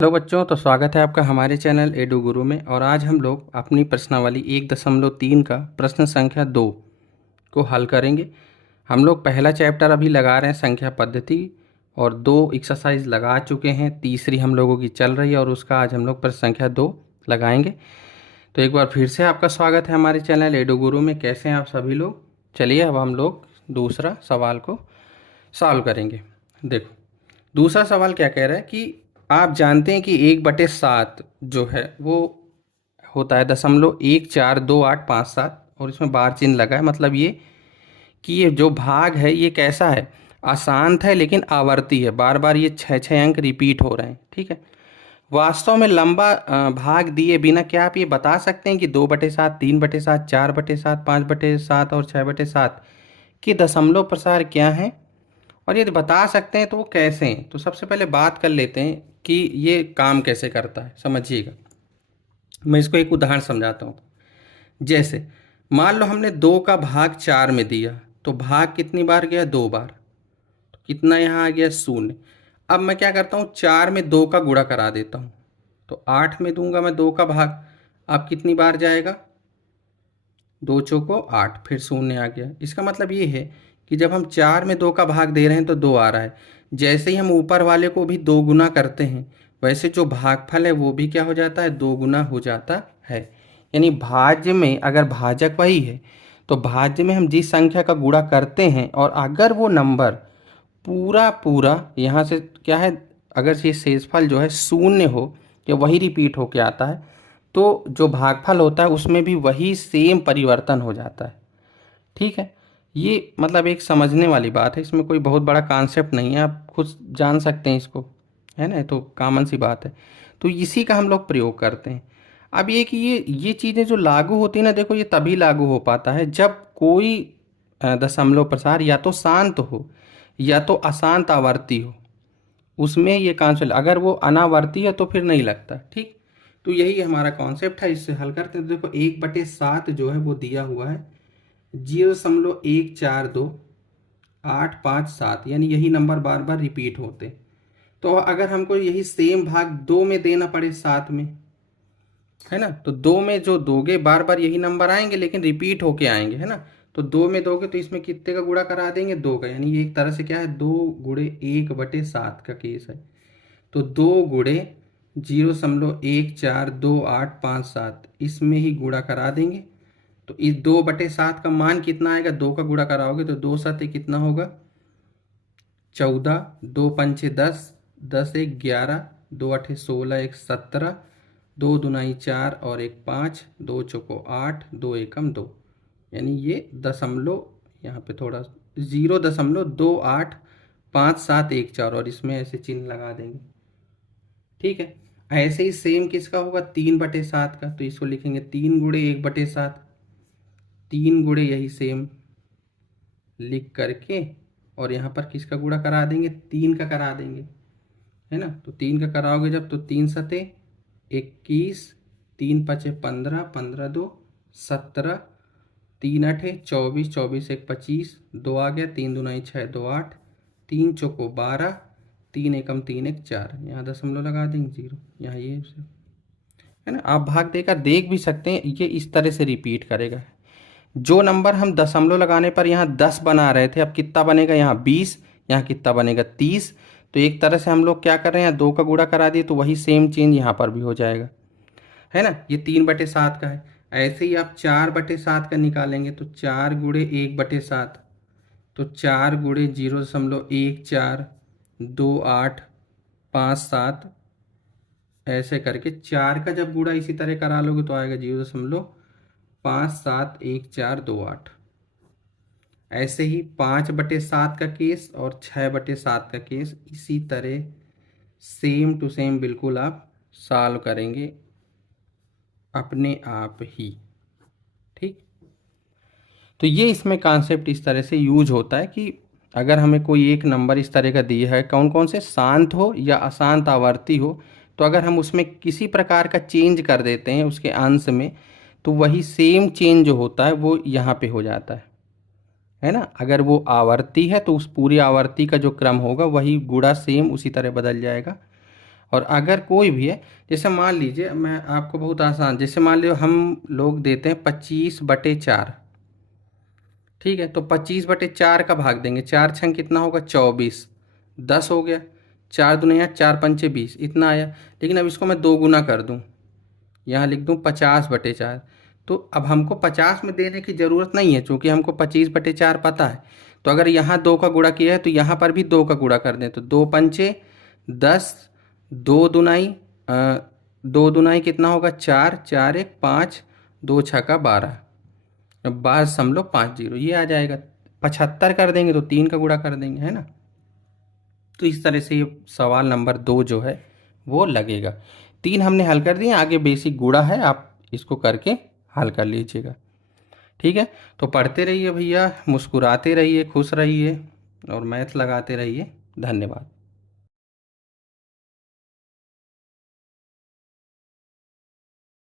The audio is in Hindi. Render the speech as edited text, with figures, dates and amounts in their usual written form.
हेलो बच्चों, तो स्वागत है आपका हमारे चैनल एडू गुरु में। और आज हम लोग अपनी प्रश्नावली 1.3 का प्रश्न संख्या 2 को हल करेंगे। हम लोग पहला चैप्टर अभी लगा रहे हैं, संख्या पद्धति, और 2 एक्सरसाइज लगा चुके हैं, तीसरी हम लोगों की चल रही है और उसका आज हम लोग प्रश्न संख्या 2 लगाएंगे। तो एक बार फिर से आपका स्वागत है हमारे चैनल एडू गुरु में। कैसे हैं आप सभी लोग? चलिए अब हम लोग दूसरा सवाल को सॉल्व करेंगे। देखो, दूसरा सवाल क्या कह रहा है कि आप जानते हैं कि 1/7 जो है वो होता है 0.142857, और इसमें बार चिन्ह लगा है। मतलब ये कि ये जो भाग है ये कैसा है, अशांत है लेकिन आवर्ती है। बार बार ये 6 अंक रिपीट हो रहे हैं। ठीक है, वास्तव में लंबा भाग दिए बिना क्या आप ये बता सकते हैं कि 2/7, 3/7, 4/7, 5/7 और 6/7 के दशमलव प्रसार क्या हैं? और यदि बता सकते हैं तो वो कैसे हैं? तो सबसे पहले बात कर लेते हैं कि ये काम कैसे करता है। समझिएगा, मैं इसको एक उदाहरण समझाता हूँ। जैसे मान लो हमने 2 का भाग 4 में दिया, तो भाग कितनी बार गया? 2 बार। तो कितना यहाँ आ गया? 0। अब मैं क्या करता हूँ, 4 में 2 का गुणा करा देता हूँ, तो 8 में दूंगा मैं 2 का भाग। अब कितनी बार जाएगा? 2 चौको 8, फिर 0 आ गया। इसका मतलब ये है कि जब हम 4 में 2 का भाग दे रहे हैं तो 2 आ रहा है। जैसे ही हम ऊपर वाले को भी 2 गुना करते हैं, वैसे जो भागफल है वो भी क्या हो जाता है? 2 गुना हो जाता है। यानी भाज्य में अगर भाजक वही है, तो भाज्य में हम जिस संख्या का गुणा करते हैं और अगर वो नंबर पूरा पूरा यहाँ से क्या है, अगर ये शेषफल जो है 0 हो या वही रिपीट होके आता है, तो जो भागफल होता है उसमें भी वही सेम परिवर्तन हो जाता है। ठीक है, ये मतलब एक समझने वाली बात है, इसमें कोई बहुत बड़ा कॉन्सेप्ट नहीं है, आप खुद जान सकते हैं इसको, है ना? तो कॉमन सी बात है। तो इसी का हम लोग प्रयोग करते हैं। अब ये कि ये चीज़ें जो लागू होती है ना, देखो ये तभी लागू हो पाता है जब कोई दशमलव प्रसार या तो शांत हो या तो अशांत आवर्ती हो, उसमें ये कॉन्सेप्ट। अगर वो अनावर्ती है तो फिर नहीं लगता। ठीक, तो यही हमारा कॉन्सेप्ट है, इससे हल करते हैं। तो देखो 1/7 जो है वो दिया हुआ है 0.142857, यानी यही नंबर बार बार रिपीट होते। तो अगर हमको यही सेम भाग 2 में देना पड़े, 7 में, है ना, तो 2 में जो दोगे बार बार यही नंबर आएंगे लेकिन रिपीट होके आएंगे, है ना। तो 2 में दोगे तो इसमें कितने का गुणा करा देंगे? 2 का। यानी ये एक तरह से क्या है, 2 × 1/7 का केस है। तो 2 × 0.142857 इसमें ही गुणा करा देंगे। तो इस 2/7 का मान कितना आएगा? 2 का गुणा कराओगे तो 2 7 कितना होगा? 14, 2 पंचे 10, 10 1 11, 2 8 16, 1 17, 2 दूनाई 4 और 1 5, 2 चौको 8, 2 एकम 2। यानी ये दशमलव यहाँ पे थोड़ा 0.285714, और इसमें ऐसे चिन्ह लगा देंगे। ठीक है, ऐसे ही सेम किसका होगा? 3/7 का। तो इसको लिखेंगे 3 × 1/7, 3 गुणे यही सेम लिख करके, और यहाँ पर किसका गुणा करा देंगे? 3 का करा देंगे, है ना। तो 3 का कराओगे जब, तो 3 सते 21, 3 पचे 15, 15 2 17, 3 8 24, 24 1 25, 2 आ गया, 3 दूनाई 6, 2 8, 3 चौको 12, 3 एकम 3 1 4। यहाँ दशमलव लगा देंगे 0, यहाँ ये है ना। आप भाग देकर देख भी सकते हैं, ये इस तरह से रिपीट करेगा। जो नंबर हम दशमलव लगाने पर यहाँ 10 बना रहे थे, अब कितना बनेगा? यहाँ 20, यहाँ कितना बनेगा? 30। तो एक तरह से हम लोग क्या कर रहे हैं, 2 का गुणा करा दिए, तो वही सेम चेंज यहाँ पर भी हो जाएगा, है ना। ये 3/7 का है। ऐसे ही आप 4/7 का निकालेंगे, तो 4 × 1/7, तो 4 × 0.142857, ऐसे करके 4 का जब गुणा इसी तरह करा लोगे तो आएगा 0.571428। ऐसे ही 5/7 का केस और 6/7 का केस इसी तरह सेम टू सेम बिल्कुल आप सॉल्व करेंगे अपने आप ही। ठीक, तो ये इसमें कॉन्सेप्ट इस तरह से यूज होता है कि अगर हमें कोई एक नंबर इस तरह का दिया है, कौन कौन से, शांत हो या अशांत आवर्ती हो, तो अगर हम उसमें किसी प्रकार का चेंज कर देते हैं उसके अंश में, तो वही सेम चेंज जो होता है वो यहाँ पे हो जाता है ना। अगर वो आवर्ती है तो उस पूरी आवर्ती का जो क्रम होगा वही गुणा सेम उसी तरह बदल जाएगा। और अगर कोई भी है, जैसे मान लीजिए मैं आपको बहुत आसान, जैसे मान लो हम लोग देते हैं 25/4, ठीक है, तो 25/4 का भाग देंगे, 4 छंग कितना होगा 24, 10 हो गया, 4 दूनी 8, 4 पंचे 20, इतना आया। लेकिन अब इसको मैं 2 गुना कर दूँ, यहाँ लिख दूँ 50/4, तो अब हमको 50 में देने की ज़रूरत नहीं है, चूँकि हमको 25/4 पता है। तो अगर यहाँ 2 का गुणा किया है तो यहाँ पर भी 2 का गुणा कर दें, तो 2 पंचे 10, 2 दुनाई 2 दुनाई कितना होगा 4, 4 1 5, 2 6 12, अब 12 ये आ जाएगा। 75 कर देंगे तो 3 का गुणा कर देंगे, है ना। तो इस तरह से ये सवाल नंबर 2 जो है वो लगेगा। 3 हमने हल कर दिए, आगे बेसिक गुणा है, आप इसको करके हल कर लीजिएगा, ठीक है। तो पढ़ते रहिए भैया, मुस्कुराते रहिए, खुश रहिए और मैथ लगाते रहिए। धन्यवाद।